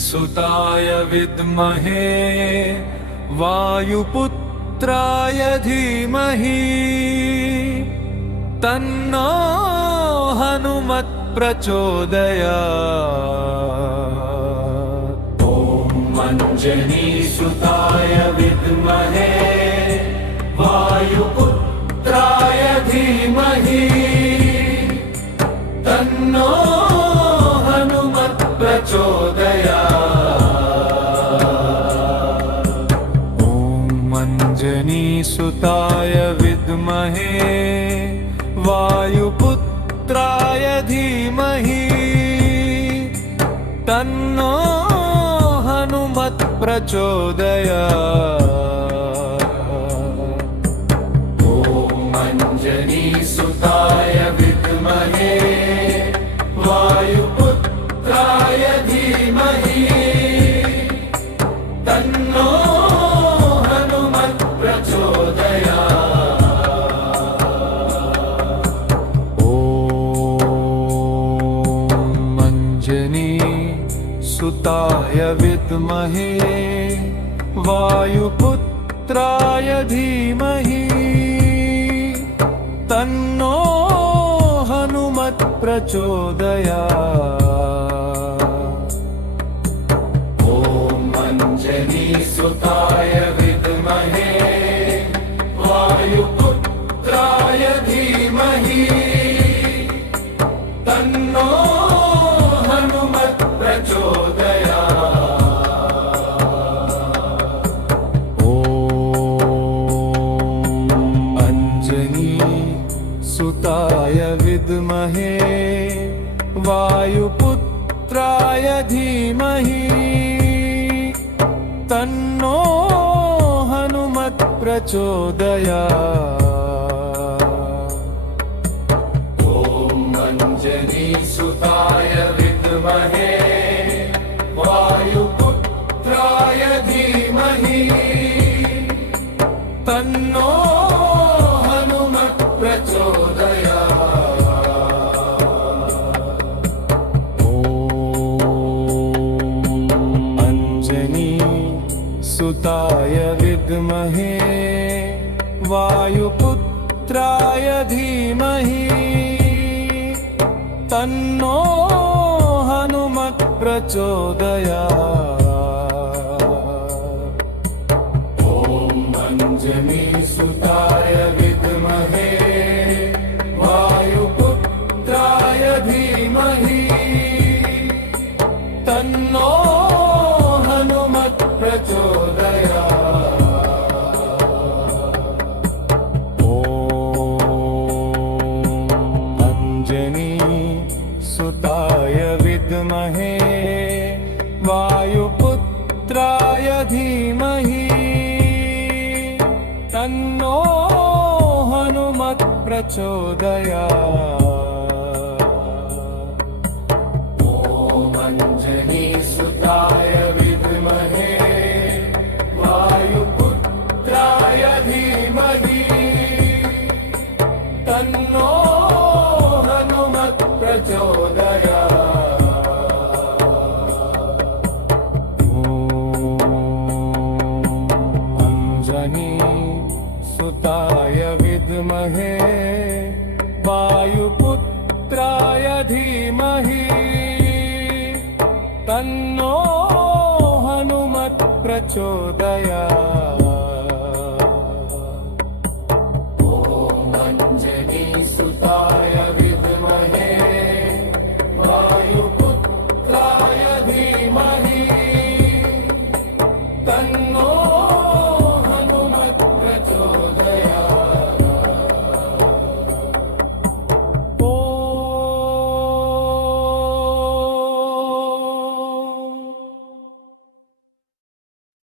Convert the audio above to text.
सुताय विद्महे वायुपुत्राय धीमहि तन्नो हनुमत् प्रचोदयात्। ॐ अंजनीसुताय विद्महे वायुपुत्राय धीमहि तन्नो हनुमत् प्रचोदयात्। ॐ अंजनीसुताय विद्महे वायुपुत्राय धीमहि तन्नो हनुमत् प्रचोदयात्। ॐ अंजनीसुताय विद्महे वायुपुत्राय धीमहि तन्नो हनुमत् प्रचोदयात्। ॐ अंजनीसुताय विद्महे वायुपुत्राय धीमहि तन्नो हनुमत् प्रचोदयात्। ॐ अंजनीसुताय विद्महे वायुपुत्राय धीमहि तन्नो हनुमत् प्रचोदयात्। ॐ अंजनीसुताय विद्महे वायुपुत्राय धीमहि तन्नो हनुमत् प्रचोदयात्। ॐ अंजनीसुताय विद्महे वायुपुत्राय धीमहि तन्नो हनुमत् प्रचोदयात्। ॐ अंजनीसुताय विद्महे वायुपुत्राय धीमहि तन्नो हनुमत् प्रचोदयात्। ॐ अंजनीसुताय विद्महे वायुपुत्राय धीमहि तन्नो हनुमत् प्रचोदयात्। ॐ अंजनीसुताय विद्महे वायुपुत्राय धीमहि तन्नो हनुमत् प्रचोदयात्। ॐ अंजनीसुताय विद्महे वायुपुत्राय धीमहि तन्नो हनुमत् प्रचोदयात्। ॐ अंजनीसुताय विद्महे वायुपुत्राय धीमहि तन्नो हनुमत् प्रचोदयात्। ॐ अंजनीसुताय विद्महे वायु